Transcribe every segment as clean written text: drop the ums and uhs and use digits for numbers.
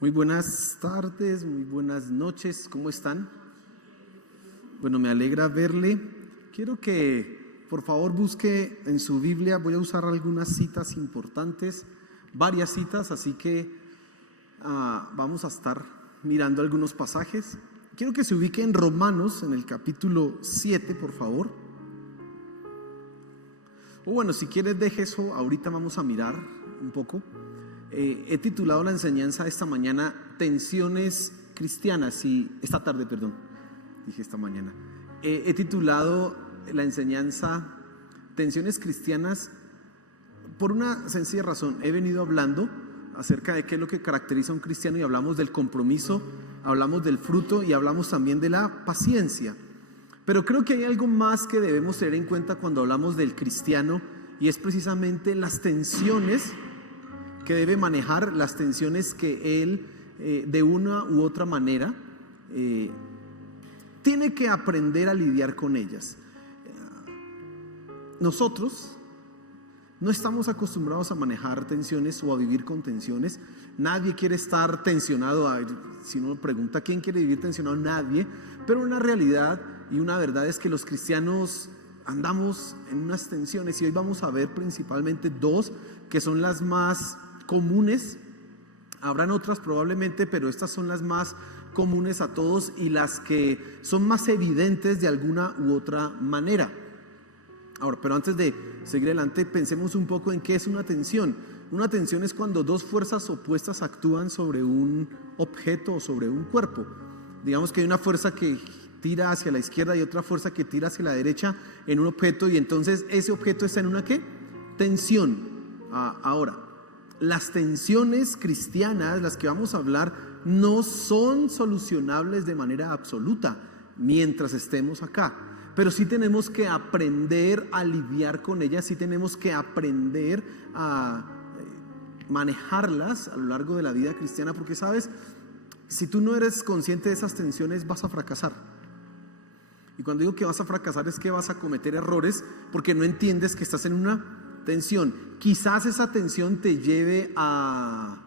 Muy buenas tardes, muy buenas noches, ¿cómo están? Bueno, me alegra verle. Quiero que por favor busque en su Biblia, voy a usar algunas citas importantes, varias citas, así que vamos a estar mirando algunos pasajes. Quiero que se ubique en Romanos, en el capítulo 7, por favor. O bueno, si quieres deje eso, ahorita vamos a mirar un poco. He titulado la enseñanza esta mañana Tensiones cristianas esta tarde, dije esta mañana. He titulado la enseñanza Tensiones cristianas por una sencilla razón. He venido hablando acerca de qué es lo que caracteriza a un cristiano y hablamos del compromiso, hablamos del fruto y hablamos también de la paciencia. Pero creo que hay algo más que debemos tener en cuenta cuando hablamos del cristiano y es precisamente las tensiones que debe manejar, las tensiones que él de una u otra manera tiene que aprender a lidiar con ellas. Nosotros no estamos acostumbrados a manejar tensiones o a vivir con tensiones. Nadie quiere estar tensionado. Si uno pregunta quién quiere vivir tensionado, nadie. Pero una realidad y una verdad es que los cristianos andamos en unas tensiones y hoy vamos a ver principalmente dos que son las más comunes. Habrán otras probablemente, pero estas son las más comunes a todos y las que son más evidentes de alguna u otra manera. Ahora, pero antes de seguir adelante, pensemos un poco en qué es una tensión. Una tensión es cuando dos fuerzas opuestas actúan sobre un objeto o sobre un cuerpo. Digamos que hay una fuerza que tira hacia la izquierda y otra fuerza que tira hacia la derecha en un objeto y entonces ese objeto está en una ¿qué? Tensión. Ahora, las tensiones cristianas, las que vamos a hablar, no son solucionables de manera absoluta mientras estemos acá. Pero sí tenemos que aprender a lidiar con ellas, sí tenemos que aprender a manejarlas a lo largo de la vida cristiana, porque sabes, si tú no eres consciente de esas tensiones vas a fracasar. Y cuando digo que vas a fracasar es que vas a cometer errores porque no entiendes que estás en una tensión. Quizás esa tensión te lleve a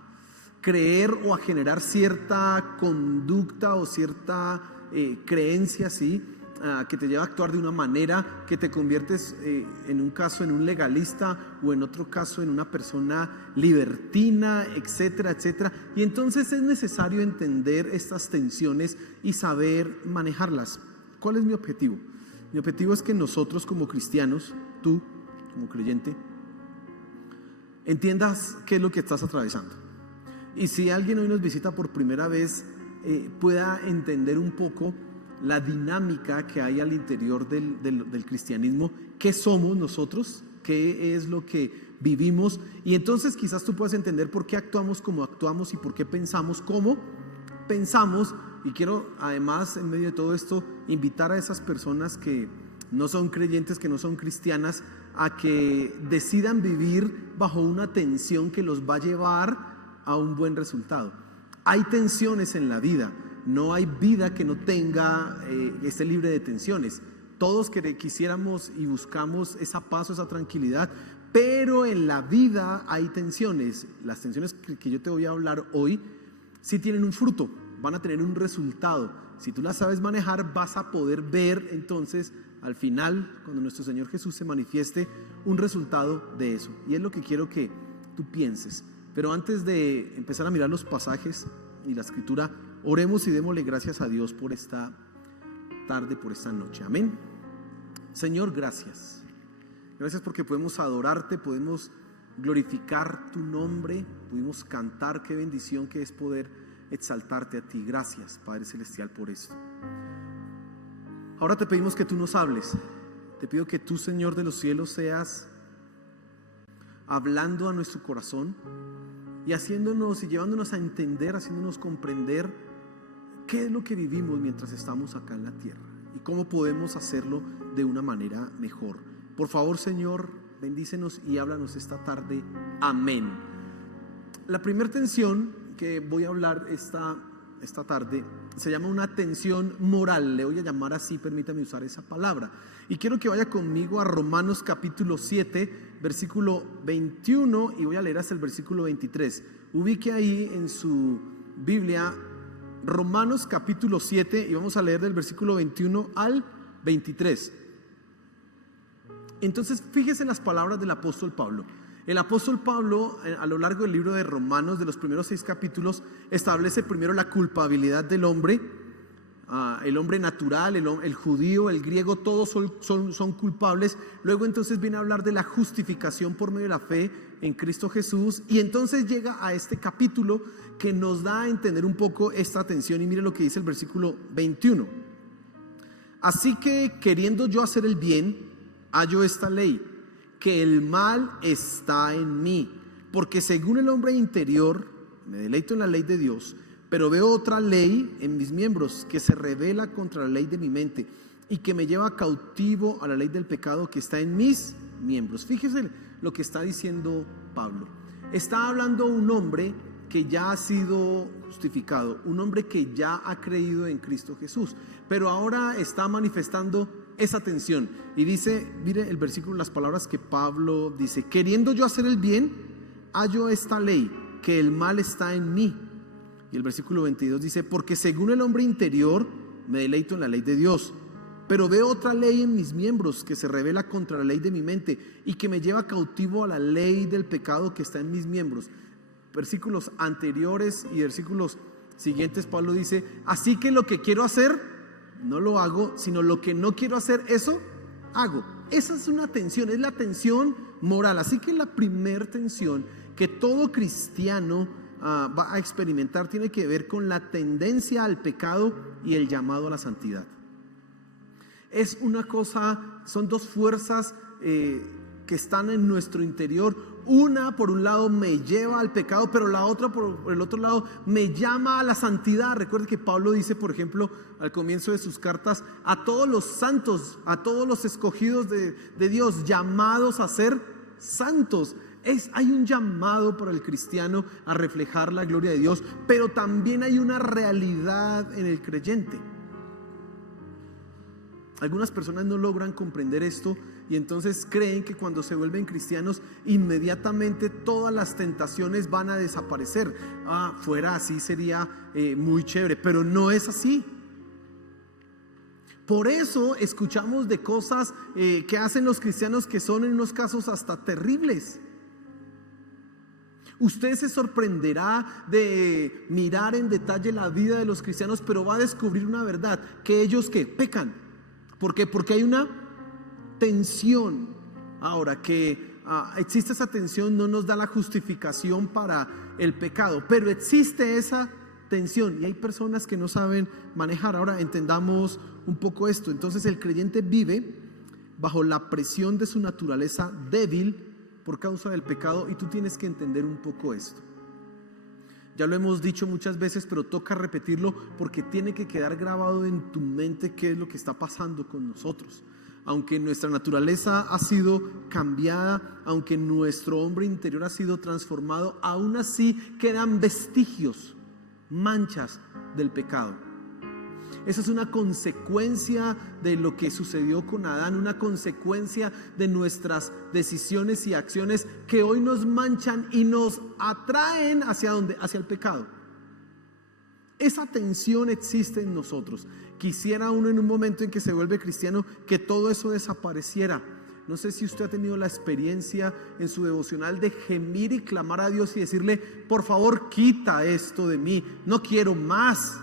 creer o a generar cierta conducta o cierta creencia, ¿sí? Que te lleva a actuar de una manera que te conviertes en un caso en un legalista o en otro caso en una persona libertina, etcétera, etcétera. Y entonces es necesario entender estas tensiones y saber manejarlas. ¿Cuál es mi objetivo? Mi objetivo es que nosotros como cristianos, tú como creyente, entiendas qué es lo que estás atravesando. Y si alguien hoy nos visita por primera vez, pueda entender un poco la dinámica que hay al interior del cristianismo, qué somos nosotros, qué es lo que vivimos, y entonces quizás tú puedas entender por qué actuamos como actuamos y por qué pensamos como pensamos. Y quiero además, en medio de todo esto, invitar a esas personas que no son creyentes, que no son cristianas, a que decidan vivir bajo una tensión que los va a llevar a un buen resultado. Hay tensiones en la vida. No hay vida que no tenga, esté libre de tensiones. Todos quisiéramos y buscamos esa paz, esa tranquilidad, pero en la vida hay tensiones. Las tensiones que yo te voy a hablar hoy sí tienen un fruto, van a tener un resultado. Si tú las sabes manejar, vas a poder ver entonces al final, cuando nuestro Señor Jesús se manifieste, un resultado de eso. Y es lo que quiero que tú pienses. Pero antes de empezar a mirar los pasajes y la escritura, oremos y démosle gracias a Dios por esta tarde, por esta noche. Amén. Señor, gracias. Gracias porque podemos adorarte, podemos glorificar tu nombre, pudimos cantar. Qué bendición que es poder exaltarte a ti. Gracias, Padre Celestial, por esto. Ahora te pedimos que tú nos hables. Te pido que tú, Señor de los cielos, seas hablando a nuestro corazón y haciéndonos y llevándonos a entender, haciéndonos comprender qué es lo que vivimos mientras estamos acá en la tierra y cómo podemos hacerlo de una manera mejor. Por favor, Señor, bendícenos y háblanos esta tarde. Amén. La primera tensión que voy a hablar esta tarde se llama una tensión moral. Le voy a llamar así, permítame usar esa palabra. Y quiero que vaya conmigo a Romanos capítulo 7, versículo 21, y voy a leer hasta el versículo 23. Ubique ahí en su Biblia, Romanos capítulo 7, y vamos a leer del versículo 21 al 23. Entonces, fíjese en las palabras del apóstol Pablo. El apóstol Pablo, a lo largo del libro de Romanos, de los primeros 6 capítulos, establece primero la culpabilidad del hombre. El hombre natural, el judío, el griego, todos son culpables. Luego entonces viene a hablar de la justificación por medio de la fe en Cristo Jesús, y entonces llega a este capítulo que nos da a entender un poco esta tensión, y mire lo que dice el versículo 21. Así que, queriendo yo hacer el bien, hallo esta ley, que el mal está en mí, porque según el hombre interior me deleito en la ley de Dios, pero veo otra ley en mis miembros que se rebela contra la ley de mi mente y que me lleva cautivo a la ley del pecado que está en mis miembros. Fíjese lo que está diciendo Pablo. Está hablando un hombre que ya ha sido justificado, un hombre que ya ha creído en Cristo Jesús, pero ahora está manifestando esa tensión, y dice, mire el versículo, las palabras que Pablo dice: queriendo yo hacer el bien, hallo esta ley, que el mal está en mí. Y el versículo 22 dice: porque según el hombre interior me deleito en la ley de Dios, pero veo otra ley en mis miembros que se rebela contra la ley de mi mente y que me lleva cautivo a la ley del pecado que está en mis miembros. Versículos anteriores y versículos siguientes, Pablo dice: así que lo que quiero hacer no lo hago, sino lo que no quiero hacer, eso hago. Esa es una tensión, es la tensión moral. Así que la primer tensión que todo cristiano va a experimentar tiene que ver con la tendencia al pecado y el llamado a la santidad. Es una cosa, son dos fuerzas que están en nuestro interior. Una, por un lado, me lleva al pecado, pero la otra, por el otro lado, me llama a la santidad. Recuerde que Pablo dice, por ejemplo, al comienzo de sus cartas, a todos los santos, a todos los escogidos de Dios, llamados a ser santos. Hay un llamado para el cristiano a reflejar la gloria de Dios, pero también hay una realidad en el creyente. Algunas personas no logran comprender esto y entonces creen que cuando se vuelven cristianos inmediatamente todas las tentaciones van a desaparecer. Fuera así sería muy chévere, pero no es así. Por eso escuchamos de cosas que hacen los cristianos que son en unos casos hasta terribles. Usted se sorprenderá de mirar en detalle la vida de los cristianos, pero va a descubrir una verdad, que ellos que pecan. ¿Por qué? Porque hay una tensión. Ahora, que existe esa tensión no nos da la justificación para el pecado, pero existe esa tensión y hay personas que no saben manejar. Ahora entendamos un poco esto. Entonces el creyente vive bajo la presión de su naturaleza débil por causa del pecado, y tú tienes que entender un poco esto. Ya lo hemos dicho muchas veces, pero toca repetirlo porque tiene que quedar grabado en tu mente qué es lo que está pasando con nosotros. Aunque nuestra naturaleza ha sido cambiada, aunque nuestro hombre interior ha sido transformado, aún así quedan vestigios, manchas del pecado. Esa es una consecuencia de lo que sucedió con Adán, una consecuencia de nuestras decisiones y acciones que hoy nos manchan y nos atraen hacia el pecado. Esa tensión existe en nosotros. Quisiera uno en un momento en que se vuelve cristiano que todo eso desapareciera. No sé si usted ha tenido la experiencia en su devocional de gemir y clamar a Dios y decirle: por favor, quita esto de mí, no quiero más.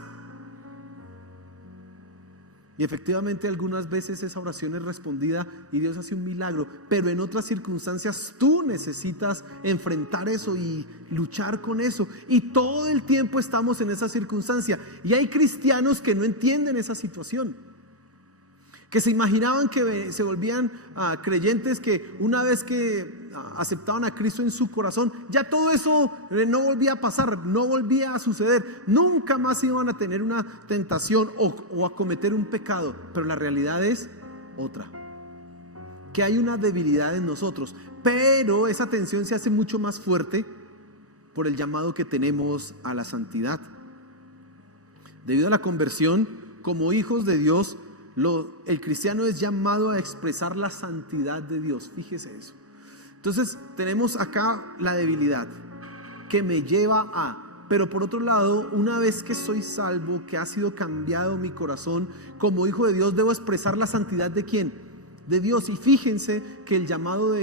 Y efectivamente algunas veces esa oración es respondida y Dios hace un milagro, pero en otras circunstancias tú necesitas enfrentar eso y luchar con eso, y todo el tiempo estamos en esa circunstancia. Y hay cristianos que no entienden esa situación, que se imaginaban que se volvían creyentes, que una vez que aceptaban a Cristo en su corazón, ya todo eso no volvía a pasar, no volvía a suceder, nunca más iban a tener una tentación o a cometer un pecado. Pero la realidad es otra, que hay una debilidad en nosotros, pero esa tensión se hace mucho más fuerte por el llamado que tenemos a la santidad. Debido a la conversión, como hijos de Dios, el cristiano es llamado a expresar la santidad de Dios. Fíjese eso. Entonces tenemos acá la debilidad que me lleva a pero por otro lado, una vez que soy salvo, que ha sido cambiado mi corazón, como hijo de Dios, debo expresar la santidad ¿de quién? De Dios. Y fíjense que el llamado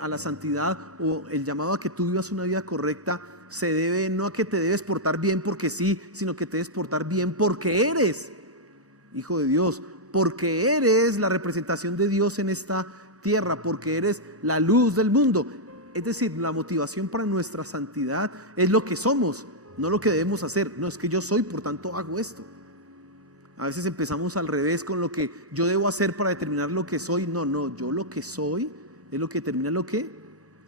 a la santidad, o el llamado a que tú vivas una vida correcta, se debe no a que te debes portar bien porque sí, sino que te debes portar bien porque eres hijo de Dios, porque eres la representación de Dios en esta tierra, porque eres la luz del mundo. Es decir, la motivación para nuestra santidad es lo que somos, no lo que debemos hacer. No, es que yo soy, por tanto hago esto. A veces empezamos al revés con lo que yo debo hacer para determinar lo que soy. No, yo lo que soy es lo que determina lo que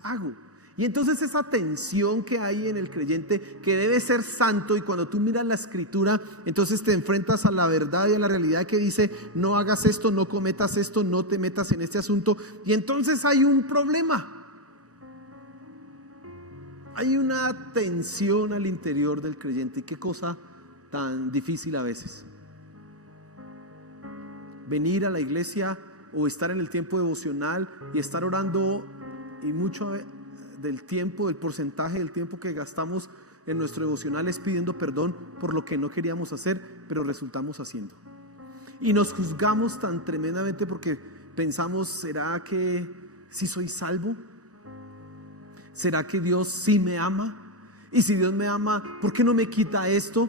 hago. Y entonces esa tensión que hay en el creyente, que debe ser santo, y cuando tú miras la escritura, entonces te enfrentas a la verdad y a la realidad que dice: no hagas esto, no cometas esto, no te metas en este asunto. Y entonces hay un problema. Hay una tensión al interior del creyente. Y qué cosa tan difícil a veces. Venir a la iglesia o estar en el tiempo devocional y estar orando, y mucho del tiempo, del porcentaje del tiempo que gastamos en nuestro devocional es pidiendo perdón por lo que no queríamos hacer, pero resultamos haciendo. Y nos juzgamos tan tremendamente porque pensamos: ¿será que sí soy salvo? ¿Será que Dios sí me ama? Y si Dios me ama, ¿por qué no me quita esto?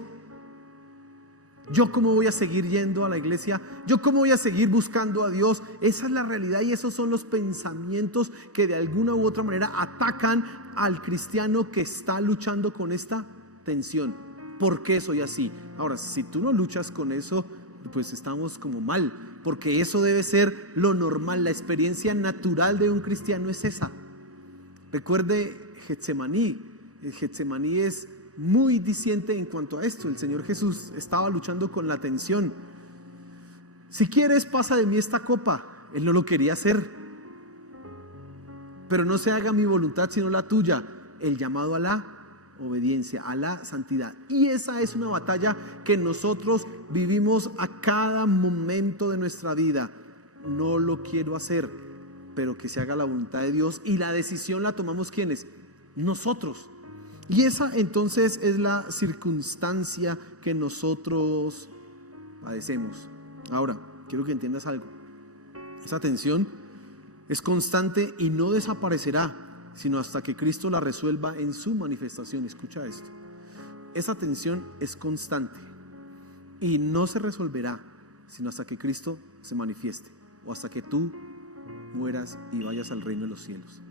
¿Yo cómo voy a seguir yendo a la iglesia? ¿Yo cómo voy a seguir buscando a Dios? Esa es la realidad, y esos son los pensamientos que de alguna u otra manera atacan al cristiano que está luchando con esta tensión. ¿Por qué soy así? Ahora, si tú no luchas con eso, pues estamos como mal, porque eso debe ser lo normal. La experiencia natural de un cristiano es esa. Recuerde Getsemaní. Getsemaní es muy diciente en cuanto a esto. El Señor Jesús estaba luchando con la tensión. Si quieres, pasa de mí esta copa. Él no lo quería hacer, pero no se haga mi voluntad sino la tuya. El llamado a la obediencia, a la santidad. Y esa es una batalla que nosotros vivimos a cada momento de nuestra vida. No lo quiero hacer, pero que se haga la voluntad de Dios, y la decisión la tomamos ¿quiénes? Nosotros. Y esa entonces es la circunstancia que nosotros padecemos. Ahora, quiero que entiendas algo. Esa tensión es constante y no desaparecerá sino hasta que Cristo la resuelva en su manifestación. Escucha esto. Esa tensión es constante y no se resolverá sino hasta que Cristo se manifieste, o hasta que tú mueras y vayas al reino de los cielos.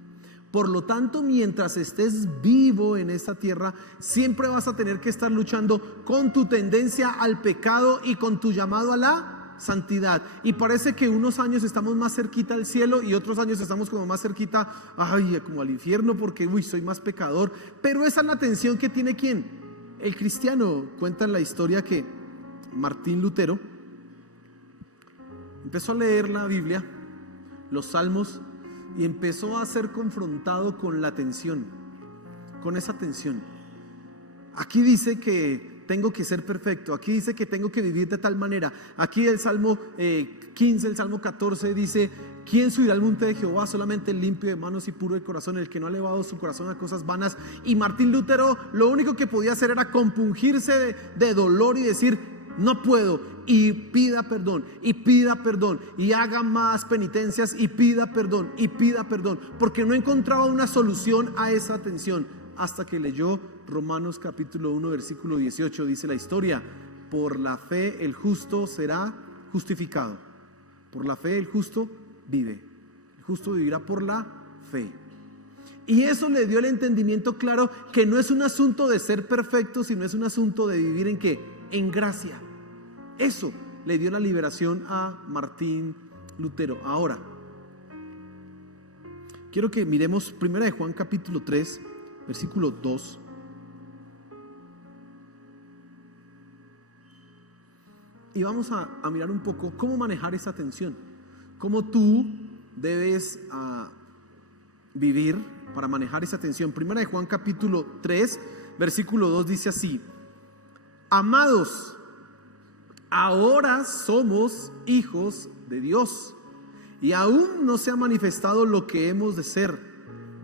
Por lo tanto, mientras estés vivo en esta tierra, siempre vas a tener que estar luchando con tu tendencia al pecado y con tu llamado a la santidad. Y parece que unos años estamos más cerquita al cielo y otros años estamos como más cerquita, como al infierno, porque soy más pecador. Pero esa es la tensión que tiene ¿quién? El cristiano. Cuentan la historia que Martín Lutero empezó a leer la Biblia, los Salmos, y empezó a ser confrontado con la tensión, con esa tensión. Aquí dice que tengo que ser perfecto, aquí dice que tengo que vivir de tal manera. Aquí el Salmo 15, el Salmo 14 dice: ¿quién subirá al monte de Jehová? Solamente el limpio de manos y puro de corazón, el que no ha elevado su corazón a cosas vanas. Y Martín Lutero lo único que podía hacer era compungirse de dolor y decir: no puedo, y pida perdón, y haga más penitencias, y pida perdón, porque no encontraba una solución a esa tensión, hasta que leyó Romanos capítulo 1 versículo 18. Dice la historia: por la fe el justo será justificado, por la fe el justo vive, el justo vivirá por la fe. Y eso le dio el entendimiento claro que no es un asunto de ser perfecto, sino es un asunto de vivir ¿en qué? En gracia. Eso le dio la liberación a Martín Lutero. Ahora, quiero que miremos 1 de Juan capítulo 3, versículo 2. Y vamos a mirar un poco cómo manejar esa tensión, cómo tú debes vivir para manejar esa tensión. 1 de Juan capítulo 3, versículo 2 dice así: amados, ahora somos hijos de Dios, y aún no se ha manifestado lo que hemos de ser,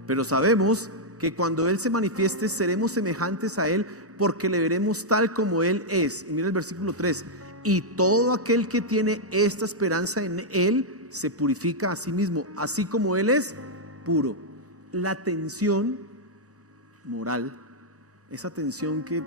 pero sabemos que cuando Él se manifieste seremos semejantes a Él, porque le veremos tal como Él es. Y mira el versículo 3. Y todo aquel que tiene esta esperanza en Él se purifica a sí mismo, así como Él es puro. La tensión moral, esa tensión que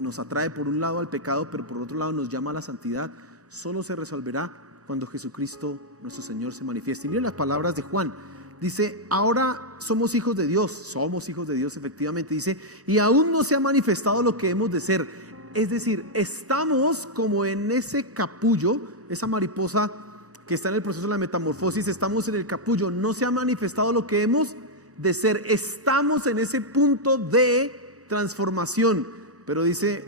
nos atrae por un lado al pecado, pero por otro lado nos llama a la santidad, solo se resolverá cuando Jesucristo nuestro Señor se manifieste. Y miren las palabras de Juan. Dice, ahora somos hijos de Dios efectivamente. Dice, y aún no se ha manifestado lo que hemos de ser. Es decir, estamos como en ese capullo, esa mariposa que está en el proceso de la metamorfosis, estamos en el capullo, no se ha manifestado lo que hemos de ser. Estamos en ese punto de transformación. Pero dice,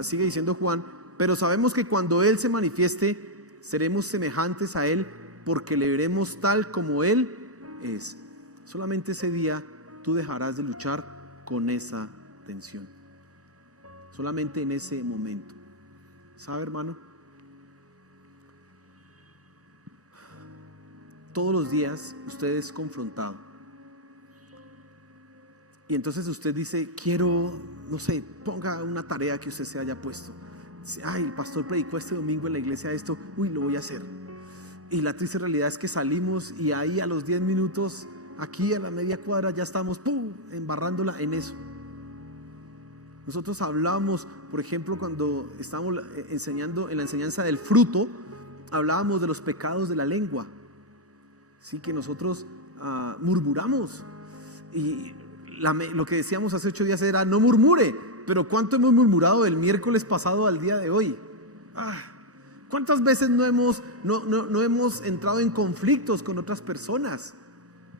sigue diciendo Juan, pero sabemos que cuando Él se manifieste, seremos semejantes a Él, porque le veremos tal como Él es. Solamente ese día tú dejarás de luchar con esa tensión. Solamente en ese momento. ¿Sabe, hermano? Todos los días usted es confrontado. Y entonces usted dice, quiero, no sé, ponga una tarea que usted se haya puesto. Ay, el pastor predicó este domingo en la iglesia esto, lo voy a hacer. Y la triste realidad es que salimos y ahí a los 10 minutos, aquí a la media cuadra, ya estamos embarrándola en eso. Nosotros hablábamos, por ejemplo, cuando estábamos enseñando en la enseñanza del fruto, hablábamos de los pecados de la lengua. Sí, que nosotros murmuramos. Y lo que decíamos hace 8 días era, no murmure. Pero ¿cuánto hemos murmurado del miércoles pasado al día de hoy? ¿Cuántas veces no hemos entrado en conflictos con otras personas?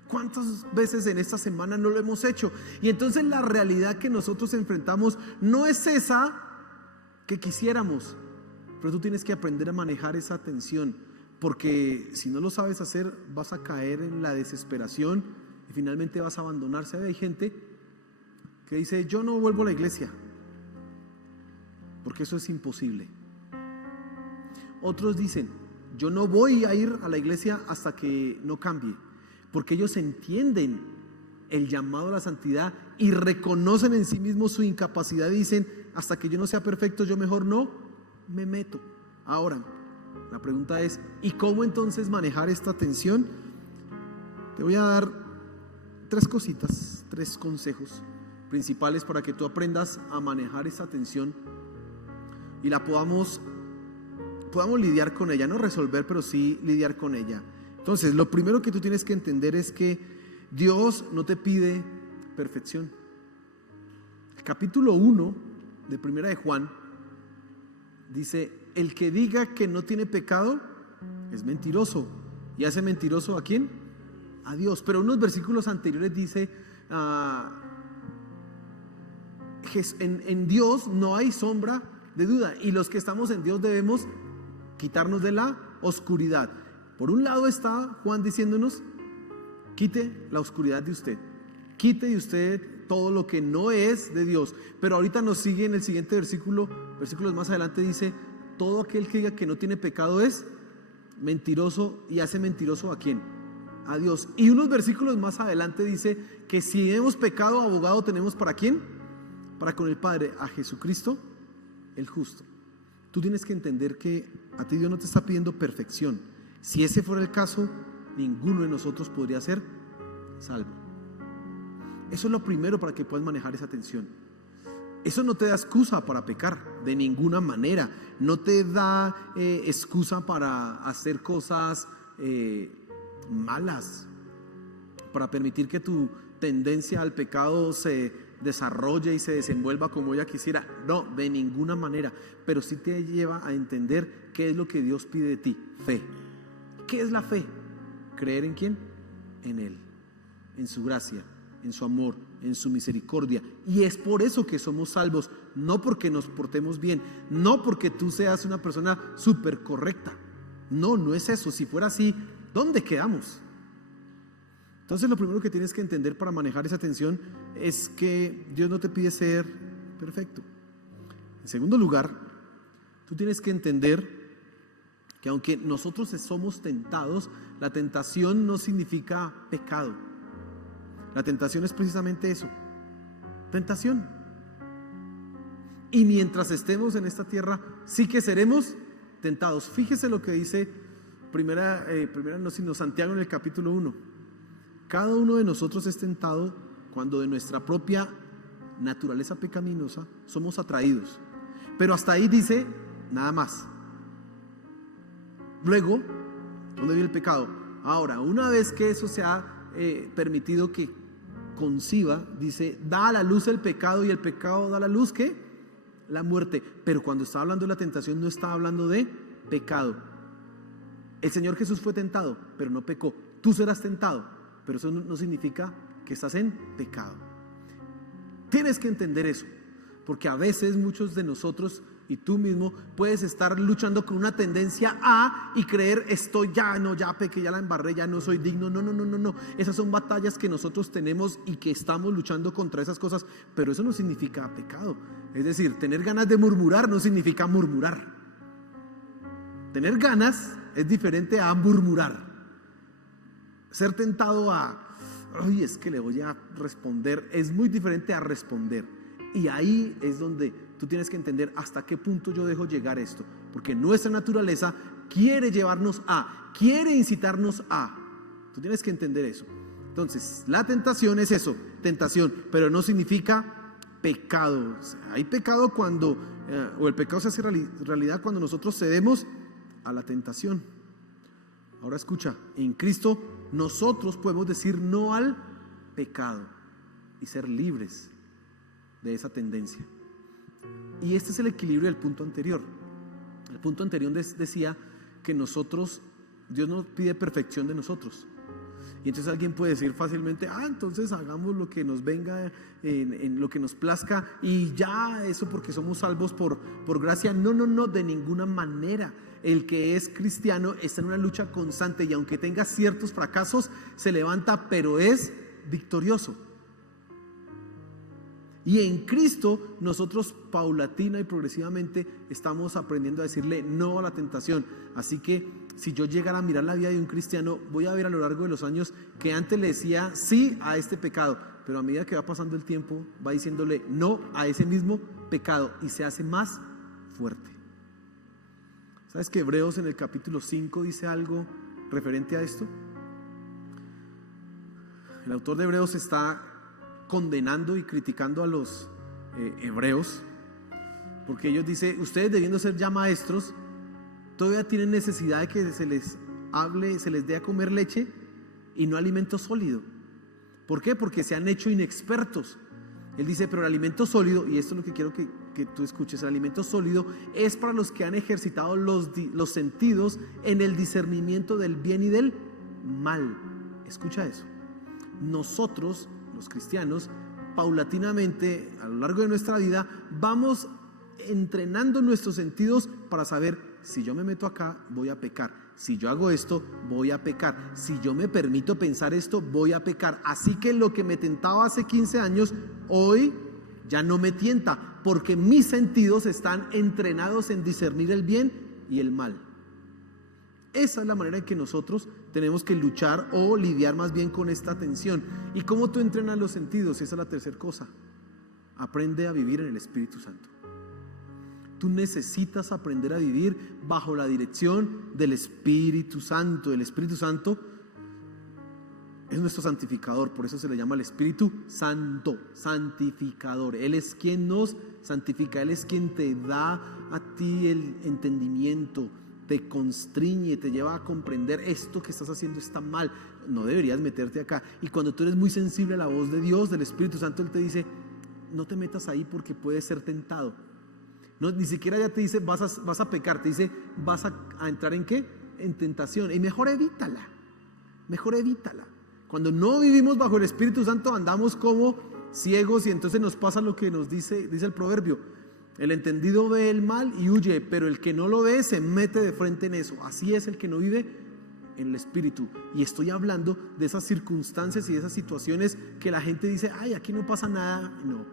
¿Cuántas veces en esta semana no lo hemos hecho? Y entonces la realidad que nosotros enfrentamos no es esa que quisiéramos, pero tú tienes que aprender a manejar esa tensión, porque si no lo sabes hacer vas a caer en la desesperación y finalmente vas a abandonarse. Hay gente que dice, yo no vuelvo a la iglesia porque eso es imposible. Otros dicen, yo no voy a ir a la iglesia hasta que no cambie, porque ellos entienden el llamado a la santidad y reconocen en sí mismos su incapacidad y dicen, hasta que yo no sea perfecto, yo mejor no me meto. Ahora, la pregunta es, ¿y cómo entonces manejar esta tensión? Te voy a dar 3 cositas, 3 consejos principales para que tú aprendas a manejar esta tensión y la podamos lidiar con ella, no resolver, pero sí lidiar con ella. Entonces, lo primero que tú tienes que entender es que Dios no te pide perfección. El capítulo 1 de Primera de Juan dice, el que diga que no tiene pecado es mentiroso. ¿Y hace mentiroso a quién? A Dios. Pero unos versículos anteriores dice, en Dios no hay sombra de duda, y los que estamos en Dios debemos quitarnos de la oscuridad. Por un lado está Juan diciéndonos, quite la oscuridad de usted, quite de usted todo lo que no es de Dios. Pero ahorita nos sigue en el siguiente versículos más adelante dice, todo aquel que diga que no tiene pecado es mentiroso, y hace mentiroso ¿a quién? A Dios. Y unos versículos más adelante dice que si hemos pecado, abogado tenemos ¿para quién? Para con el Padre, a Jesucristo el justo. Tú tienes que entender que a ti Dios no te está pidiendo perfección. Si ese fuera el caso, ninguno de nosotros podría ser salvo. Eso es lo primero para que puedas manejar esa tensión. Eso no te da excusa para pecar de ninguna manera. No te da excusa para hacer cosas malas, para permitir que tu tendencia al pecado se desarrolle y se desenvuelva como ella quisiera. No, de ninguna manera. Pero sí te lleva a entender qué es lo que Dios pide de ti. Fe. ¿Qué es la fe? Creer en quién, en Él, en su gracia, en su amor, en su misericordia. Y es por eso que somos salvos, no porque nos portemos bien, no porque tú seas una persona súper correcta. No, no es eso. Si fuera así, ¿dónde quedamos? Entonces lo primero que tienes que entender para manejar esa tensión es que Dios no te pide ser perfecto. En segundo lugar, tú tienes que entender que aunque nosotros somos tentados, la tentación no significa pecado. La tentación es precisamente eso, tentación. Y mientras estemos en esta tierra, sí que seremos tentados. Fíjese lo que dice Santiago en el capítulo 1. Cada uno de nosotros es tentado cuando de nuestra propia naturaleza pecaminosa somos atraídos. Pero hasta ahí dice nada más. Luego, ¿dónde viene el pecado? Ahora, una vez que eso se ha permitido que conciba, dice, da a la luz el pecado, y el pecado da a la luz, ¿qué? La muerte. Pero cuando está hablando de la tentación, no está hablando de pecado. El Señor Jesús fue tentado, pero no pecó. Tú serás tentado, pero eso no significa que estás en pecado. Tienes que entender eso, porque a veces muchos de nosotros y tú mismo puedes estar luchando con una tendencia a y creer, ya pequé, ya la embarré, ya no soy digno. No. Esas son batallas que nosotros tenemos y que estamos luchando contra esas cosas, pero eso no significa pecado. Es decir, tener ganas de murmurar no significa murmurar. Tener ganas es diferente a murmurar. Ser tentado es que le voy a responder, es muy diferente a responder. Y ahí es donde tú tienes que entender hasta qué punto yo dejo llegar esto, porque nuestra naturaleza quiere llevarnos quiere incitarnos a. Tú tienes que entender eso. Entonces, la tentación es eso, tentación, pero no significa pecado. O sea, hay pecado cuando, o el pecado se hace realidad cuando nosotros cedemos a la tentación. Ahora escucha, en Cristo nosotros podemos decir no al pecado y ser libres de esa tendencia. Y este es el equilibrio del punto anterior. El punto anterior decía que Dios nos pide perfección de nosotros. Y entonces alguien puede decir fácilmente, entonces hagamos lo que nos venga, en lo que nos plazca, y ya eso porque somos salvos por gracia. No, de ninguna manera. El que es cristiano está en una lucha constante, y aunque tenga ciertos fracasos, se levanta, pero es victorioso. Y en Cristo nosotros paulatina y progresivamente estamos aprendiendo a decirle no a la tentación. Así que si yo llegara a mirar la vida de un cristiano, voy a ver a lo largo de los años que antes le decía sí a este pecado, pero a medida que va pasando el tiempo va diciéndole no a ese mismo pecado y se hace más fuerte. ¿Sabes que Hebreos en el capítulo 5 dice algo referente a esto? El autor de Hebreos está condenando y criticando a los hebreos, porque ellos dicen, ustedes debiendo ser ya maestros, todavía tienen necesidad de que se les hable, se les dé a comer leche y no alimento sólido. ¿Por qué? Porque se han hecho inexpertos. Él dice, pero el alimento sólido, y esto es lo que quiero que tú escuches, el alimento sólido es para los que han ejercitado los sentidos en el discernimiento del bien y del mal. Escucha eso. Nosotros, los cristianos, paulatinamente a lo largo de nuestra vida vamos entrenando nuestros sentidos para saber, si yo me meto acá voy a pecar, si yo hago esto voy a pecar, si yo me permito pensar esto voy a pecar. Así que lo que me tentaba hace 15 años hoy ya no me tienta, porque mis sentidos están entrenados en discernir el bien y el mal. Esa es la manera en que nosotros tenemos que luchar o lidiar más bien con esta tensión. ¿Y cómo tú entrenas los sentidos? Esa es la tercera cosa. Aprende a vivir en el Espíritu Santo. Tú necesitas aprender a vivir bajo la dirección del Espíritu Santo. El Espíritu Santo es nuestro santificador, por eso se le llama el Espíritu Santo, santificador. Él es quien nos santifica, Él es quien te da a ti el entendimiento, te constriñe, te lleva a comprender esto que estás haciendo está mal, no deberías meterte acá. Y cuando tú eres muy sensible a la voz de Dios, del Espíritu Santo, Él te dice, no te metas ahí porque puedes ser tentado. No, ni siquiera ya te dice vas a pecar, te dice vas a entrar en ¿qué? En tentación. Y mejor evítala. Cuando no vivimos bajo el Espíritu Santo andamos como ciegos, y entonces nos pasa lo que nos dice el proverbio. El entendido ve el mal y huye, pero el que no lo ve se mete de frente en eso. Así es el que no vive en el Espíritu. Y estoy hablando de esas circunstancias y de esas situaciones que la gente dice, aquí no pasa nada. No,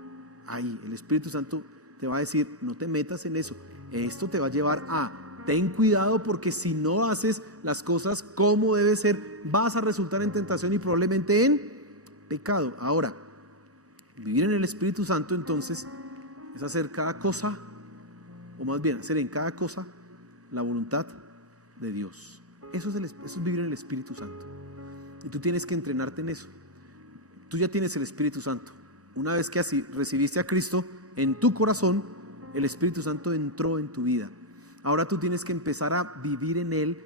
ahí el Espíritu Santo te va a decir, no te metas en eso. Esto te va a llevar ten cuidado, porque si no haces las cosas como debe ser, vas a resultar en tentación y probablemente en pecado. Ahora, vivir en el Espíritu Santo entonces es hacer cada cosa, o más bien hacer en cada cosa la voluntad de Dios. Eso es vivir en el Espíritu Santo. Y tú tienes que entrenarte en eso. Tú ya tienes el Espíritu Santo. Una vez que así recibiste a Cristo en tu corazón, el Espíritu Santo entró en tu vida. Ahora tú tienes que empezar a vivir en Él,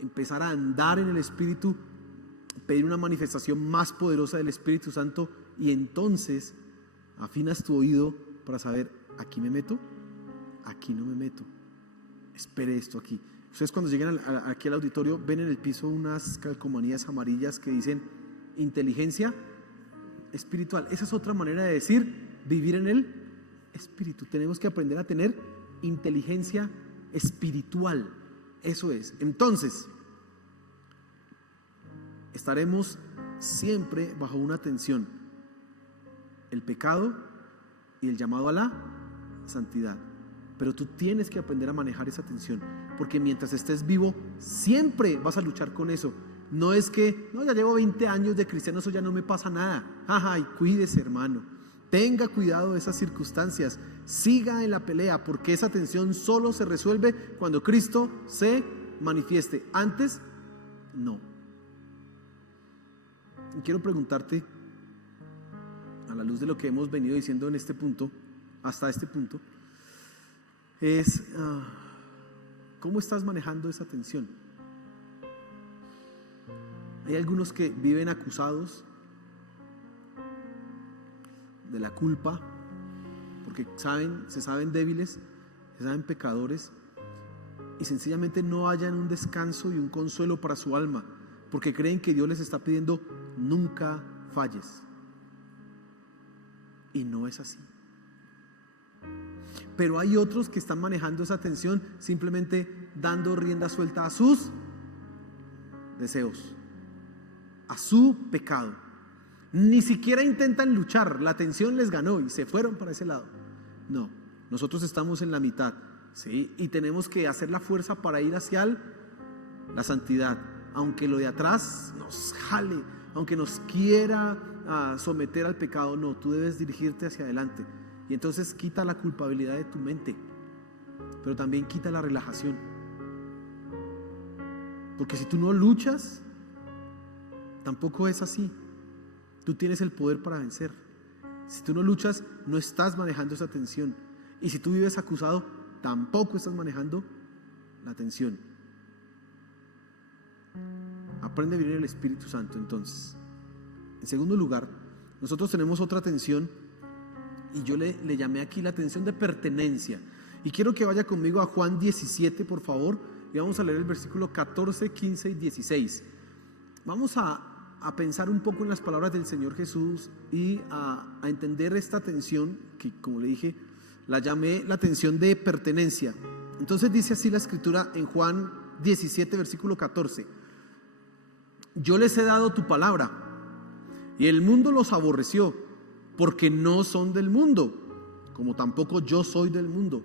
empezar a andar en el Espíritu, pedir una manifestación más poderosa del Espíritu Santo, y entonces afinas tu oído para saber: aquí me meto, aquí no me meto, espere esto aquí. Ustedes cuando lleguen aquí al auditorio ven en el piso unas calcomanías amarillas que dicen inteligencia espiritual. Esa es otra manera de decir vivir en el Espíritu. Tenemos que aprender a tener inteligencia espiritual. Eso es. Entonces estaremos siempre bajo una tensión: el pecado y el llamado a la santidad. Pero tú tienes que aprender a manejar esa tensión, porque mientras estés vivo siempre vas a luchar con eso. No es que, no, ya llevo 20 años de cristiano, eso ya no me pasa nada. Ajá, y cuídese, hermano. Tenga cuidado de esas circunstancias. Siga en la pelea, porque esa tensión solo se resuelve cuando Cristo se manifieste. Antes, no. Y quiero preguntarte, a la luz de lo que hemos venido diciendo en este punto, hasta este punto, es ¿cómo estás manejando esa tensión? Hay algunos que viven acusados de la culpa, porque se saben débiles, se saben pecadores, y sencillamente no hallan un descanso y un consuelo para su alma, porque creen que Dios les está pidiendo: nunca falles. Y no es así. Pero hay otros que están manejando esa tensión simplemente dando rienda suelta a sus deseos, a su pecado. Ni siquiera intentan luchar, la tensión les ganó y se fueron para ese lado. No, nosotros estamos en la mitad, ¿sí? Y tenemos que hacer la fuerza para ir hacia la santidad, aunque lo de atrás nos jale, aunque nos quiera someter al pecado. No, tú debes dirigirte hacia adelante. Y entonces quita la culpabilidad de tu mente, pero también quita la relajación, porque si tú no luchas, tampoco es así. Tú tienes el poder para vencer. Si tú no luchas, no estás manejando esa tensión. Y si tú vives acusado, tampoco estás manejando la tensión. Aprende a vivir en el Espíritu Santo. Entonces, en segundo lugar, nosotros tenemos otra tensión, y yo le llamé aquí la tensión de pertenencia. Y quiero que vaya conmigo a Juan 17, por favor, y vamos a leer el versículo 14, 15 y 16. Vamos a pensar un poco en las palabras del Señor Jesús y a entender esta tensión que, como le dije, la llamé la tensión de pertenencia. Entonces dice así la escritura en Juan 17, versículo 14: yo les he dado tu palabra, y el mundo los aborreció, porque no son del mundo, como tampoco yo soy del mundo.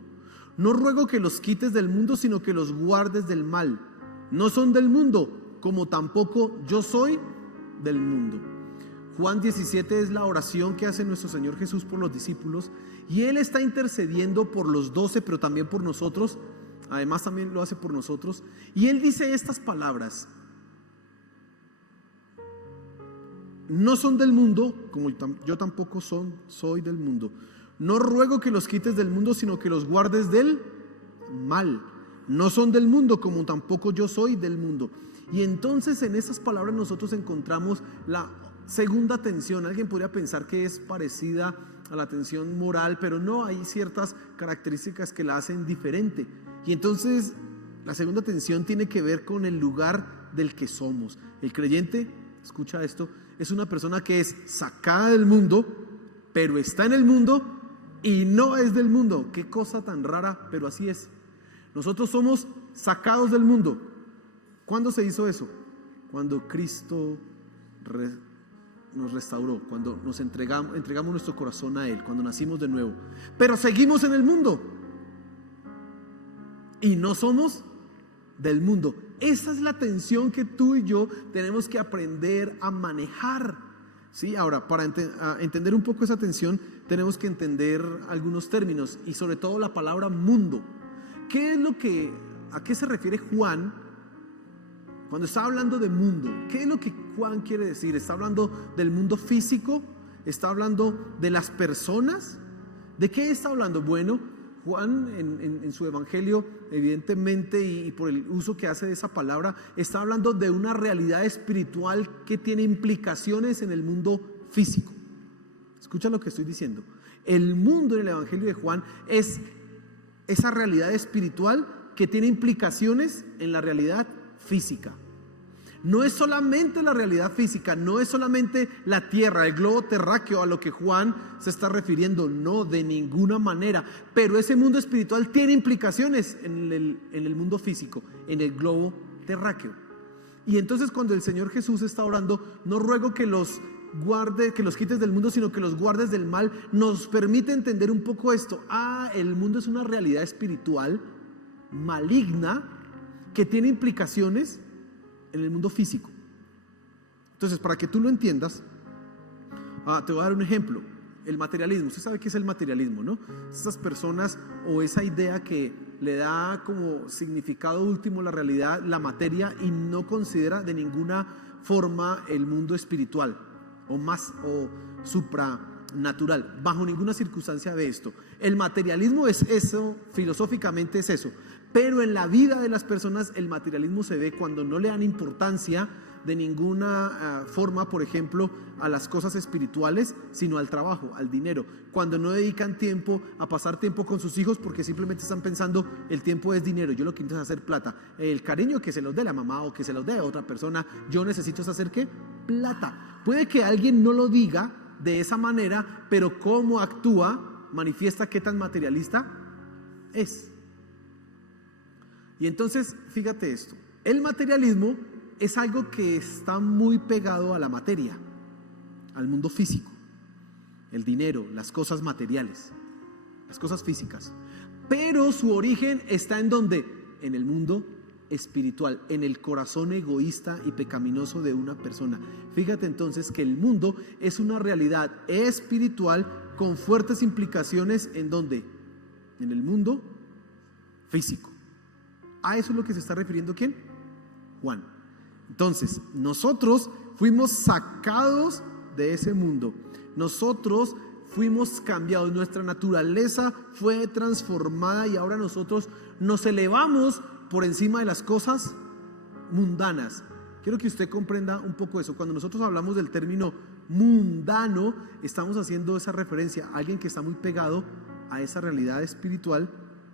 No ruego que los quites del mundo, sino que los guardes del mal. No son del mundo, como tampoco yo soy del mundo. Juan 17 es la oración que hace nuestro Señor Jesús por los discípulos, y Él está intercediendo por los 12, pero también por nosotros. Además también lo hace por nosotros, y Él dice estas palabras: no son del mundo, como yo tampoco soy del mundo. No ruego que los quites del mundo, sino que los guardes del mal. No son del mundo, como tampoco yo soy del mundo. Y entonces en esas palabras nosotros encontramos la segunda tensión. Alguien podría pensar que es parecida a la tensión moral, pero no, hay ciertas características que la hacen diferente. Y entonces la segunda tensión tiene que ver con el lugar del que somos. El creyente, escucha esto, es una persona que es sacada del mundo, pero está en el mundo y no es del mundo. Qué cosa tan rara, pero así es. Nosotros somos sacados del mundo. ¿Cuándo se hizo eso? Cuando Cristo nos restauró, cuando nos entregamos nuestro corazón a Él, cuando nacimos de nuevo. Pero seguimos en el mundo y no somos del mundo. Esa es la tensión que tú y yo tenemos que aprender a manejar. Sí, ahora, para entender un poco esa tensión, tenemos que entender algunos términos y sobre todo la palabra mundo. ¿A qué se refiere Juan cuando está hablando de mundo? ¿Qué es lo que Juan quiere decir? ¿Está hablando del mundo físico? ¿Está hablando de las personas? ¿De qué está hablando? Bueno, Juan en su evangelio, evidentemente, y por el uso que hace de esa palabra, está hablando de una realidad espiritual que tiene implicaciones en el mundo físico. Escucha lo que estoy diciendo. El mundo en el evangelio de Juan es esa realidad espiritual que tiene implicaciones en la realidad física. No es solamente la realidad física, no es solamente la tierra, el globo terráqueo a lo que Juan se está refiriendo, no, de ninguna manera. Pero ese mundo espiritual tiene implicaciones en el mundo físico, en el globo terráqueo. Y entonces cuando el Señor Jesús está orando, no ruego que los quites del mundo, sino que los guardes del mal, nos permite entender un poco esto. El mundo es una realidad espiritual maligna que tiene implicaciones en el mundo físico. Entonces, para que tú lo entiendas, te voy a dar un ejemplo. El materialismo. Usted sabe qué es el materialismo, ¿no? Estas personas o esa idea que le da como significado último la realidad, la materia, y no considera de ninguna forma el mundo espiritual o supranatural. Bajo ninguna circunstancia ve esto. El materialismo es eso, filosóficamente es eso. Pero en la vida de las personas el materialismo se ve cuando no le dan importancia de ninguna forma, por ejemplo, a las cosas espirituales, sino al trabajo, al dinero. Cuando no dedican tiempo a pasar tiempo con sus hijos porque simplemente están pensando el tiempo es dinero, yo lo que necesito es hacer plata. El cariño que se los dé la mamá o que se los dé a otra persona, yo necesito es hacer ¿qué? Plata. Puede que alguien no lo diga de esa manera, pero cómo actúa manifiesta qué tan materialista es. Y entonces, fíjate esto, el materialismo es algo que está muy pegado a la materia, al mundo físico, el dinero, las cosas materiales, las cosas físicas. Pero su origen está ¿en dónde? En el mundo espiritual, en el corazón egoísta y pecaminoso de una persona. Fíjate entonces que el mundo es una realidad espiritual con fuertes implicaciones ¿en dónde? En el mundo físico. A eso es lo que se está refiriendo ¿quién? Juan. Entonces, nosotros fuimos sacados de ese mundo. Nosotros fuimos cambiados. Nuestra naturaleza fue transformada y ahora nosotros nos elevamos por encima de las cosas mundanas. Quiero que usted comprenda un poco eso. Cuando nosotros hablamos del término mundano, estamos haciendo esa referencia a alguien que está muy pegado a esa realidad espiritual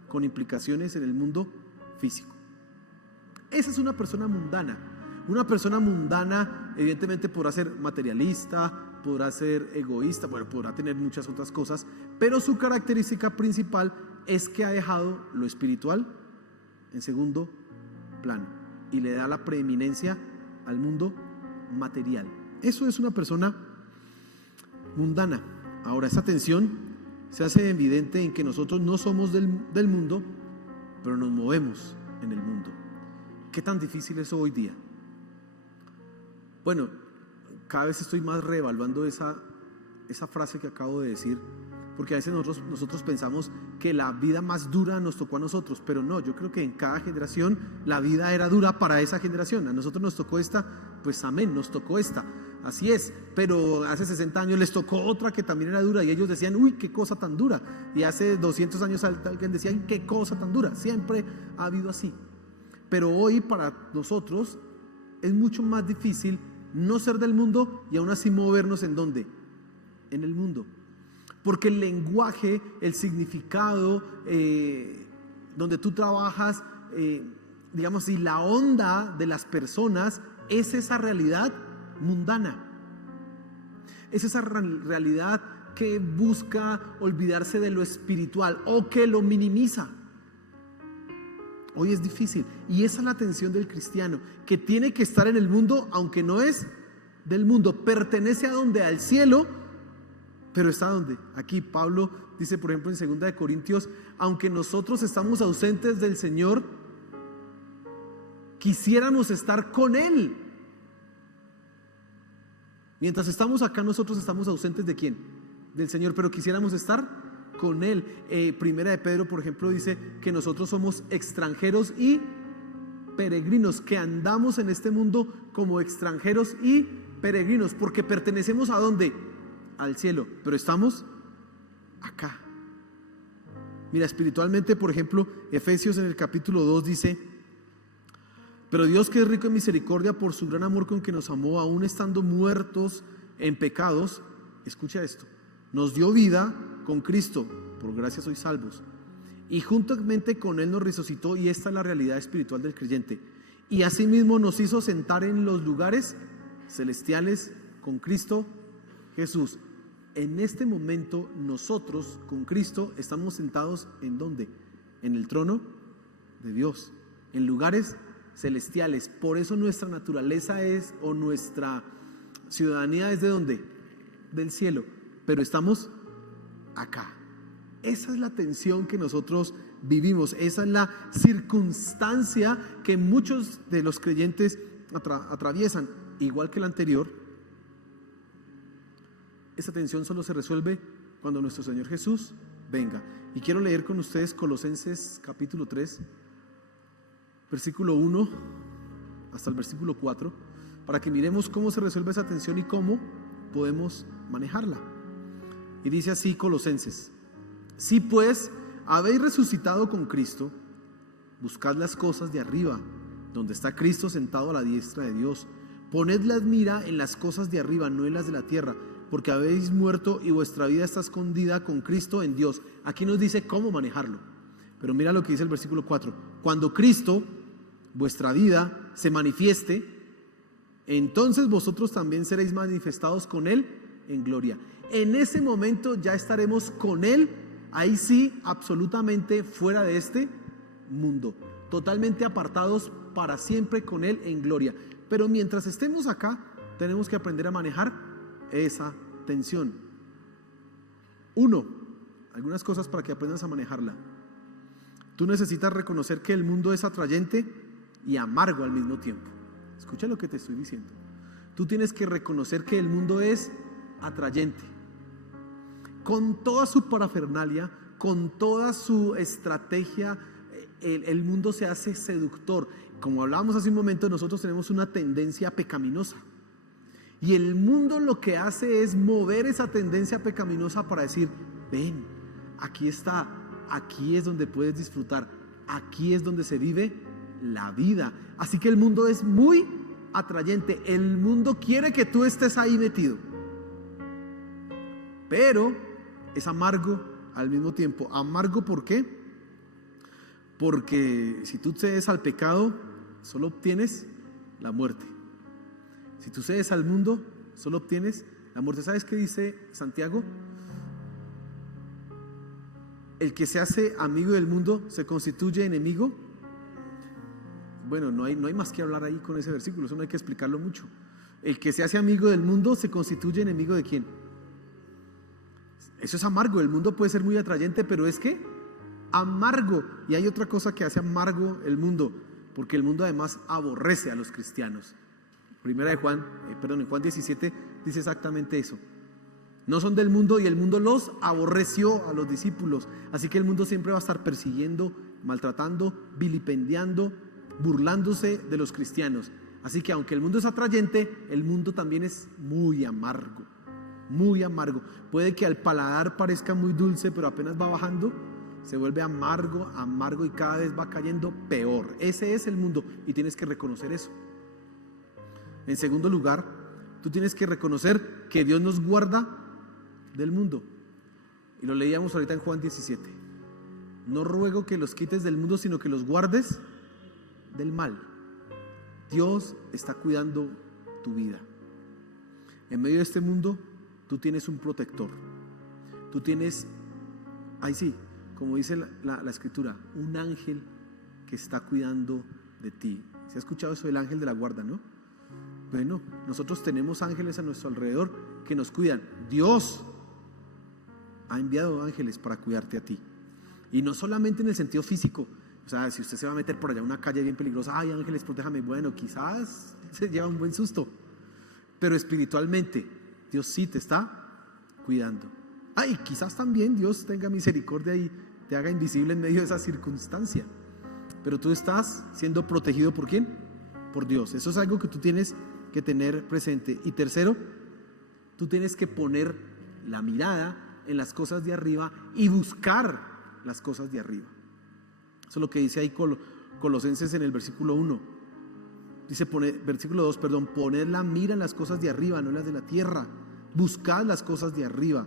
con implicaciones en el mundo físico. Esa es una persona mundana. Una persona mundana evidentemente podrá ser materialista, podrá ser egoísta, bueno, podrá tener muchas otras cosas, pero su característica principal es que ha dejado lo espiritual en segundo plano y le da la preeminencia al mundo material. Eso es una persona mundana. Ahora, esa tensión se hace evidente en que nosotros no somos del mundo, pero nos movemos en el mundo. ¿Qué tan difícil es hoy día? Bueno, cada vez estoy más reevaluando esa frase que acabo de decir, porque a veces nosotros pensamos que la vida más dura nos tocó a nosotros, pero no, yo creo que en cada generación la vida era dura para esa generación. A nosotros nos tocó esta, pues amén, nos tocó esta, así es, pero hace 60 años les tocó otra que también era dura y ellos decían, uy, qué cosa tan dura, y hace 200 años alguien decía, qué cosa tan dura. Siempre ha habido así, pero hoy para nosotros es mucho más difícil no ser del mundo y aún así movernos ¿en dónde? En el mundo. Porque el lenguaje, el significado, donde tú trabajas, digamos, y la onda de las personas es esa realidad mundana. Es esa realidad que busca olvidarse de lo espiritual o que lo minimiza. Hoy es difícil y esa es la tensión del cristiano, que tiene que estar en el mundo aunque no es del mundo, pertenece a donde, al cielo, pero está donde. Aquí Pablo dice, por ejemplo, en 2 Corintios, aunque nosotros estamos ausentes del Señor, quisiéramos estar con Él. Mientras estamos acá, nosotros estamos ausentes ¿de quién? Del Señor, pero quisiéramos estar con Él. Primera de Pedro, por ejemplo, dice que nosotros somos extranjeros y peregrinos, que andamos en este mundo como extranjeros y peregrinos, porque pertenecemos ¿a dónde? Al cielo, pero estamos acá. Mira, espiritualmente, por ejemplo, Efesios en el capítulo 2 dice: pero Dios, que es rico en misericordia, por su gran amor con que nos amó, aún estando muertos en pecados, escucha esto, nos dio vida con Cristo, por gracia sois salvos, y juntamente con Él nos resucitó, y esta es la realidad espiritual del creyente, y asimismo nos hizo sentar en los lugares celestiales con Cristo Jesús. En este momento nosotros con Cristo estamos sentados ¿en dónde? En el trono de Dios, en lugares celestiales. Por eso nuestra naturaleza es, o nuestra ciudadanía es ¿de dónde? Del cielo, pero estamos acá. Esa es la tensión que nosotros vivimos, esa es la circunstancia que muchos de los creyentes atraviesan, igual que la anterior. Esa tensión solo se resuelve cuando nuestro Señor Jesús venga. Y quiero leer con ustedes Colosenses capítulo 3, versículo 1 hasta el versículo 4, para que miremos cómo se resuelve esa tensión y cómo podemos manejarla. Y dice así Colosenses: si pues habéis resucitado con Cristo, buscad las cosas de arriba, donde está Cristo sentado a la diestra de Dios. Poned la mira en las cosas de arriba, no en las de la tierra, porque habéis muerto y vuestra vida está escondida con Cristo en Dios. Aquí nos dice cómo manejarlo, pero mira lo que dice el versículo 4: cuando Cristo, vuestra vida, se manifieste, entonces vosotros también seréis manifestados con Él en gloria. En ese momento ya estaremos con Él, ahí sí, absolutamente fuera de este mundo, totalmente apartados para siempre con Él en gloria. Pero mientras estemos acá, tenemos que aprender a manejar esa tensión. Uno, algunas cosas para que aprendas a manejarla. Tú necesitas reconocer que el mundo es atrayente y amargo al mismo tiempo. Escucha lo que te estoy diciendo. Tú tienes que reconocer que el mundo es atrayente, con toda su parafernalia, con toda su estrategia. El mundo se hace seductor. Como hablábamos hace un momento, nosotros tenemos una tendencia pecaminosa, y el mundo lo que hace es mover esa tendencia pecaminosa para decir: ven, aquí está, aquí es donde puedes disfrutar, aquí es donde se vive la vida. Así que el mundo es muy atrayente, el mundo quiere que tú estés ahí metido, pero es amargo al mismo tiempo. Amargo, ¿por qué? Porque si tú cedes al pecado, solo obtienes la muerte. Si tú cedes al mundo, solo obtienes la muerte. ¿Sabes qué dice Santiago? El que se hace amigo del mundo se constituye enemigo. Bueno, no hay más que hablar ahí con ese versículo, eso no hay que explicarlo mucho. El que se hace amigo del mundo se constituye enemigo ¿de quién? Eso es amargo. El mundo puede ser muy atrayente, pero es que amargo. Y hay otra cosa que hace amargo el mundo, porque el mundo además aborrece a los cristianos. En Juan 17 dice exactamente eso. No son del mundo y el mundo los aborreció a los discípulos. Así que el mundo siempre va a estar persiguiendo, maltratando, vilipendiando, burlándose de los cristianos. Así que aunque el mundo es atrayente, el mundo también es muy amargo. Muy amargo. Puede que al paladar parezca muy dulce, pero apenas va bajando, se vuelve amargo, amargo, y cada vez va cayendo peor. Ese es el mundo y tienes que reconocer eso. En segundo lugar, tú tienes que reconocer que Dios nos guarda del mundo. Y lo leíamos ahorita en Juan 17. No ruego que los quites del mundo, sino que los guardes del mal. Dios está cuidando tu vida. En medio de este mundo, tú tienes un protector. Tú tienes, ahí sí, como dice la escritura, un ángel que está cuidando de ti. ¿Se ha escuchado eso del ángel de la guarda, no? Bueno, nosotros tenemos ángeles a nuestro alrededor que nos cuidan. Dios ha enviado ángeles para cuidarte a ti. Y no solamente en el sentido físico. O sea, si usted se va a meter por allá a una calle bien peligrosa, ay, ángeles, protéjame. Bueno, quizás se lleva un buen susto. pero espiritualmente Dios sí te está cuidando. Y quizás también Dios tenga misericordia y te haga invisible en medio de esa circunstancia, pero tú estás siendo protegido ¿por quién? Por Dios. Eso es algo que tú tienes que tener presente. Y tercero, tú tienes que poner la mirada en las cosas de arriba y buscar las cosas de arriba. Eso es lo que dice ahí Colosenses en el versículo 1. Dice, versículo 2, perdón, poned la mira en las cosas de arriba, no en las de la tierra. Buscad las cosas de arriba.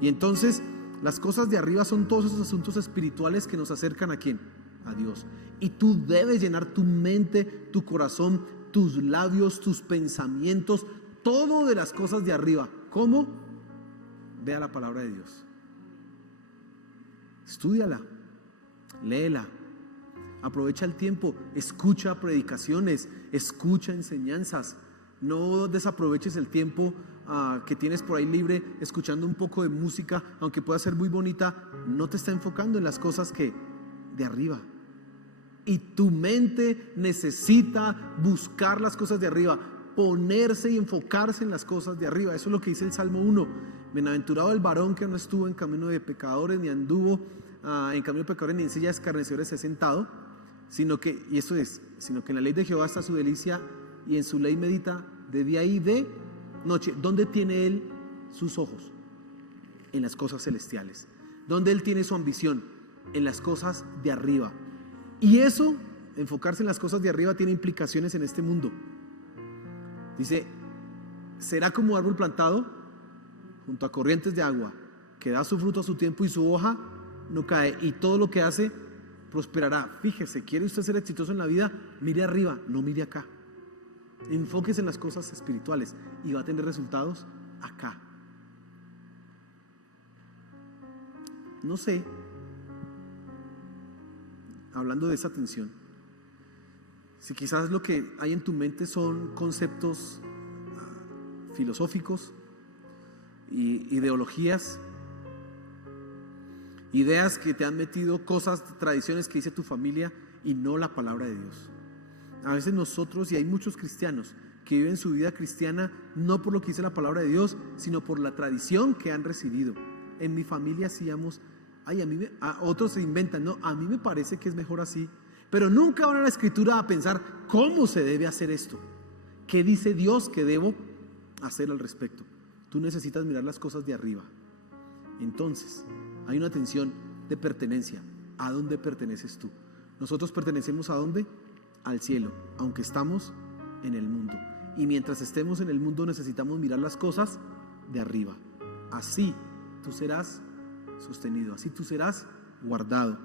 Y entonces, las cosas de arriba son todos esos asuntos espirituales que nos acercan ¿a quién? A Dios. Y tú debes llenar tu mente, tu corazón, tus labios, tus pensamientos, todo de las cosas de arriba. ¿Cómo? Vea la palabra de Dios. Estúdiala, léela, aprovecha el tiempo, escucha predicaciones, escucha enseñanzas. No desaproveches el tiempo que tienes por ahí libre escuchando un poco de música, aunque pueda ser muy bonita, no te está enfocando en las cosas que de arriba. Y tu mente necesita buscar las cosas de arriba, ponerse y enfocarse en las cosas de arriba. Eso es lo que dice el Salmo 1. Bienaventurado el varón que no estuvo en camino de pecadores, ni anduvo en camino de pecadores, ni en silla de escarnecedores se ha sentado, sino que en la ley de Jehová está su delicia, y en su ley medita de día y de noche. ¿Dónde tiene él sus ojos? En las cosas celestiales. ¿Dónde él tiene su ambición? En las cosas de arriba. Y eso, enfocarse en las cosas de arriba, tiene implicaciones en este mundo. Dice, será como árbol plantado junto a corrientes de agua, que da su fruto a su tiempo y su hoja no cae, y todo lo que hace prosperará. Fíjese, ¿quiere usted ser exitoso en la vida? Mire arriba, no mire acá. Enfóquese en las cosas espirituales y va a tener resultados acá. No sé, hablando de esa tensión, si quizás lo que hay en tu mente son conceptos filosóficos, ideologías, ideas que te han metido, cosas, tradiciones que dice tu familia y no la palabra de Dios. A veces nosotros, y hay muchos cristianos que viven su vida cristiana no por lo que dice la palabra de Dios, sino por la tradición que han recibido. En mi familia hacíamos, otros se inventan, no, a mí me parece que es mejor así, pero nunca van a la escritura a pensar cómo se debe hacer esto, qué dice Dios que debo hacer al respecto. Tú necesitas mirar las cosas de arriba. Entonces, hay una tensión de pertenencia. ¿A dónde perteneces tú? Nosotros pertenecemos ¿a dónde? Al cielo, aunque estamos en el mundo. Y mientras estemos en el mundo necesitamos mirar las cosas de arriba. Así tú serás sostenido, así tú serás guardado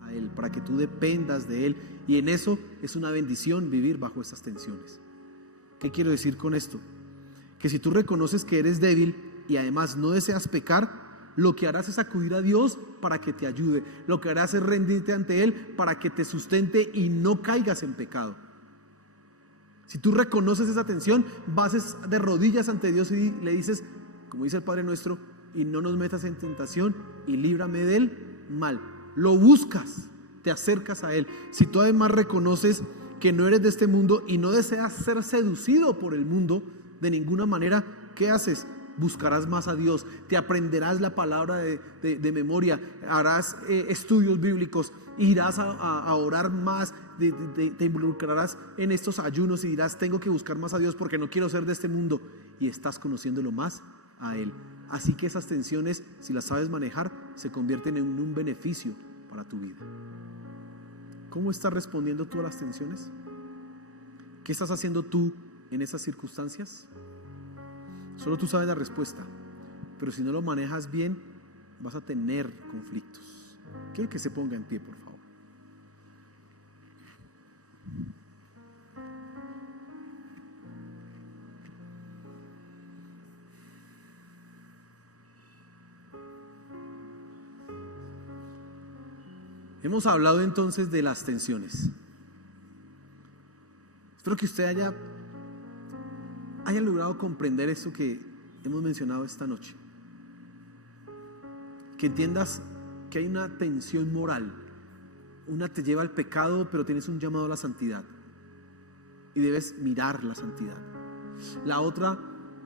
a Él, para que tú dependas de Él. Y en eso es una bendición vivir bajo estas tensiones. ¿Qué quiero decir con esto? Que si tú reconoces que eres débil y además no deseas pecar, lo que harás es acudir a Dios para que te ayude. Lo que harás es rendirte ante Él para que te sustente y no caigas en pecado. Si tú reconoces esa tensión, vas de rodillas ante Dios y le dices, como dice el Padre nuestro, y no nos metas en tentación y líbrame del mal. Lo buscas, te acercas a Él. Si tú además reconoces que no eres de este mundo y no deseas ser seducido por el mundo de ninguna manera, ¿qué haces? Buscarás más a Dios, te aprenderás la palabra de memoria, harás estudios bíblicos, irás a orar más, te involucrarás en estos ayunos y dirás, tengo que buscar más a Dios porque no quiero ser de este mundo, y estás conociéndolo más a Él. Así que esas tensiones, si las sabes manejar, se convierten en un beneficio para tu vida. ¿Cómo estás respondiendo tú a las tensiones? ¿Qué estás haciendo tú en esas circunstancias? Solo tú sabes la respuesta, pero si no lo manejas bien, vas a tener conflictos. Quiero que se ponga en pie, por favor. Hemos hablado entonces de las tensiones. Espero que usted haya logrado comprender esto que hemos mencionado esta noche. Que entiendas que hay una tensión moral. Una te lleva al pecado, pero tienes un llamado a la santidad. y debes mirar la santidad. La otra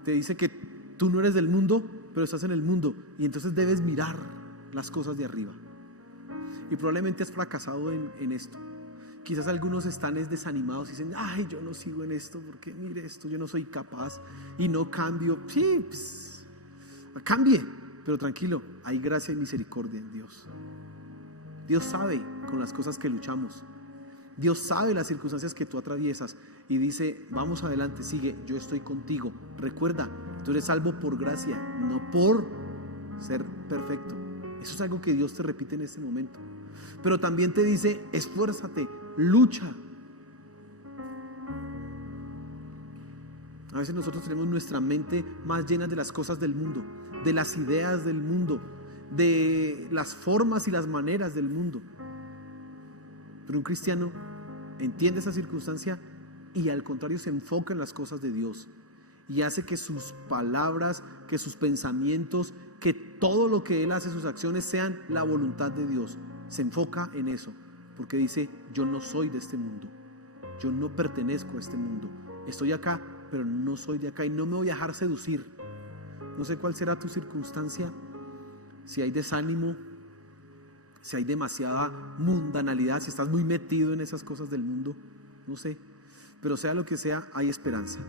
te dice que tú no eres del mundo, pero estás en el mundo, y entonces debes mirar las cosas de arriba. Y probablemente has fracasado en esto. Quizás algunos están desanimados y dicen: ay, yo no sigo en esto porque mire esto, yo no soy capaz y no cambio. Sí, pues, cambie, pero tranquilo, hay gracia y misericordia en Dios. Dios sabe con las cosas que luchamos. Dios sabe las circunstancias que tú atraviesas y dice: vamos adelante, sigue, yo estoy contigo. Recuerda, tú eres salvo por gracia, no por ser perfecto. Eso es algo que Dios te repite en este momento. Pero también te dice: esfuérzate, lucha. A veces nosotros tenemos nuestra mente más llena de las cosas del mundo, de las ideas del mundo, de las formas y las maneras del mundo. Pero un cristiano entiende esa circunstancia y al contrario se enfoca en las cosas de Dios y hace que sus palabras, que sus pensamientos, que todo lo que él hace, sus acciones, sean la voluntad de Dios. Se enfoca en eso porque dice: yo no soy de este mundo, yo no pertenezco a este mundo, estoy acá pero no soy de acá y no me voy a dejar seducir. No sé cuál será tu circunstancia, si hay desánimo, si hay demasiada mundanalidad, si estás muy metido en esas cosas del mundo, no sé, pero sea lo que sea, hay esperanza.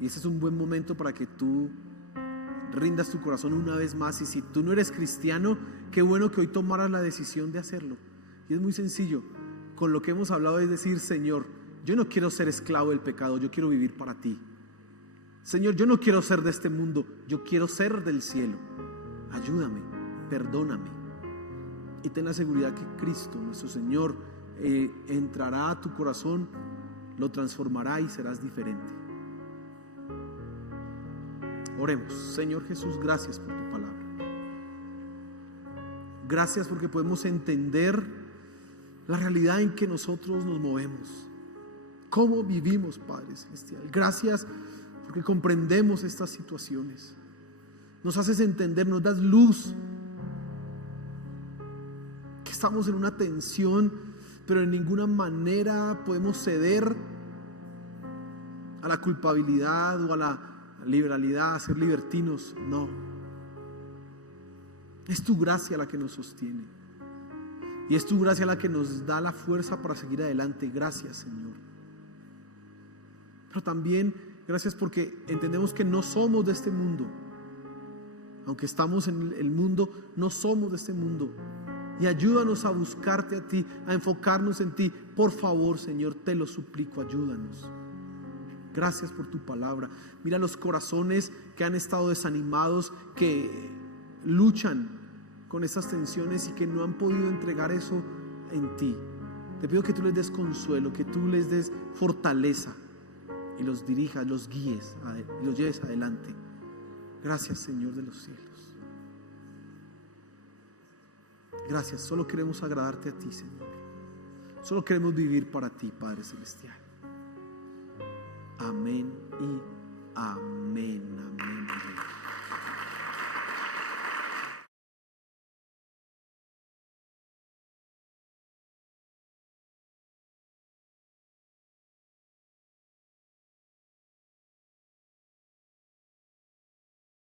Y ese es un buen momento para que tú rindas tu corazón una vez más. Y si tú no eres cristiano, qué bueno que hoy tomaras la decisión de hacerlo. Y es muy sencillo. Con lo que hemos hablado es decir: Señor, yo no quiero ser esclavo del pecado, yo quiero vivir para ti. Señor, yo no quiero ser de este mundo, yo quiero ser del cielo. Ayúdame, perdóname. Y ten la seguridad que Cristo, nuestro Señor, entrará a tu corazón, lo transformará y serás diferente. Oremos. Señor Jesús, gracias por tu palabra. Gracias porque podemos entender la realidad en que nosotros nos movemos, cómo vivimos, Padre Celestial. Gracias porque comprendemos estas situaciones. Nos haces entender, nos das luz, que estamos en una tensión, pero en ninguna manera podemos ceder a la culpabilidad o a la liberalidad, a ser libertinos. No, es tu gracia la que nos sostiene y es tu gracia la que nos da la fuerza para seguir adelante. Gracias, Señor. Pero también gracias porque entendemos que no somos de este mundo. Aunque estamos en el mundo, no somos de este mundo. Y ayúdanos a buscarte a ti, a enfocarnos en ti. Por favor, Señor, te lo suplico, ayúdanos. Gracias por tu palabra. Mira los corazones que han estado desanimados, que luchan con esas tensiones y que no han podido entregar eso en ti. Te pido que tú les des consuelo, que tú les des fortaleza y los dirijas, los guíes y los lleves adelante. Gracias, Señor de los cielos. Gracias, solo queremos agradarte a ti, Señor. Solo queremos vivir para ti, Padre Celestial. Amén y amén.